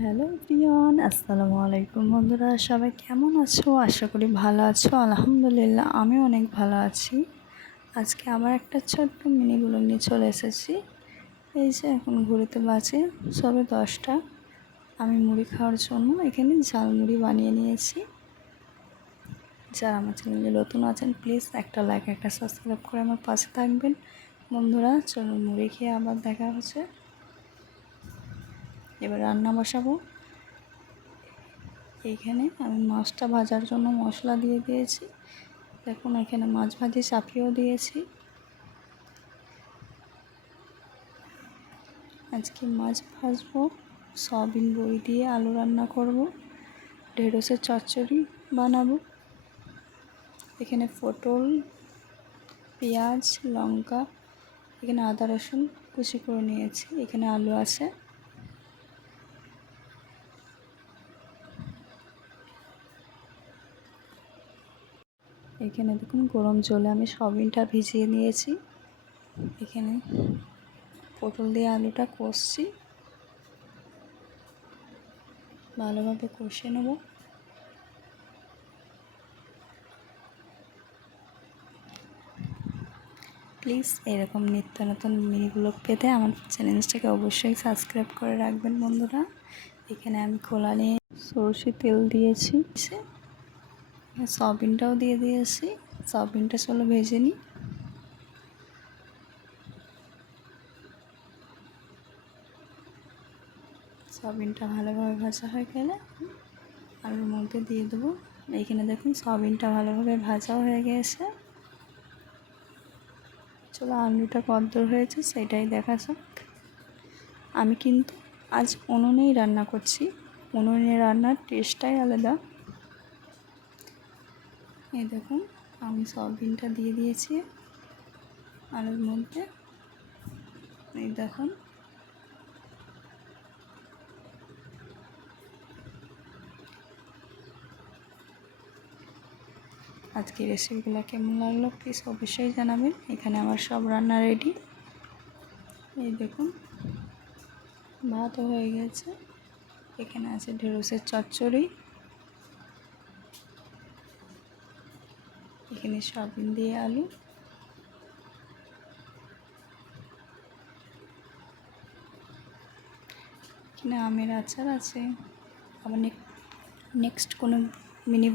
Hello প্রিয়ন, আসসালামু আলাইকুম বন্ধুরা, সবাই কেমন আছো? আশা করি ভালো আছো। আলহামদুলিল্লাহ আমি অনেক ভালো আছি। আজকে আবার একটা ছোট্ট মিনি ব্লগ নিয়ে চলে এসেছি। এই যে এখন ঘুরতে বাজে সবে 10টা। আমি মুড়ি খাওয়ার জন্য এখানে ঝালমুড়ি বানিয়ে নিয়েছি। যারা আমার চ্যানেলে নতুন আছেন প্লিজ একটা লাইক একটা সাবস্ক্রাইব করে আমার পাশে থাকবেন। বন্ধুরা চলো মুড়ি খেয়ে আবার দেখা হচ্ছে। এবার রান্না বসাবো। এইখানে আমি মাছটা ভাজার জন্য মশলা দিয়ে দিয়েছি। দেখুন এখানে মাছ ভাজি চাপিয়েও দিয়েছি। আজকে মাছ ভাজবো, সয়াবিন বড়ি দিয়ে আলু রান্না করব, ঢেঁড়সের চচ্চড়ি বানাবো। এখানে পটল, পেঁয়াজ, লঙ্কা, এখানে আদা রসুন কুচি করে নিয়েছি। এখানে আলু আছে। এখানে দেখুন গরম জলে আমি সয়াবিনটা ভিজিয়ে নিয়েছি। এখানে পটল দিয়ে আলুটা কষছি, ভালোভাবে কষে নেব। প্লিজ এরকম নিত্য নতুন মিনিগুলো পেতে আমার চ্যানেলটাকে অবশ্যই সাবস্ক্রাইব করে রাখবেন বন্ধুরা। এখানে আমি খোলা নিয়ে সরষে তেল দিয়েছি, সয়াবিনটাও দিয়ে দিয়েছি। সয়াবিনটা চলো ভেজে নিই। সয়াবিনটা ভালোভাবে ভাজা হয়ে গেলে আলুর মধ্যে দিয়ে দেবো। এইখানে দেখুন সয়াবিনটা ভালোভাবে ভাজাও হয়ে গেছে। চলো আলুটা কদ্দূর হয়েছে সেটাই দেখা যাক। আমি কিন্তু আজ উনুনেই রান্না করছি। উনুনে রান্নার টেস্টটাই আলাদা। এই দেখুন আমি সয়াবিনটা দিয়ে দিয়েছি আলুর মধ্যে। এই দেখুন আজকে রেসিপিগুলো কেমন লাগলো প্লিজ অবশ্যই জানাবেন। এখানে আমার সব রান্না রেডি। এই দেখুন ভাতও হয়ে গেছে। এখানে আছে ঢেঁড়সের চচ্চড়ি, এখানে সয়াবিন দিয়ে আলু, এখানে আমের আচার আছে। আবার নেক্সট কোনো মিনি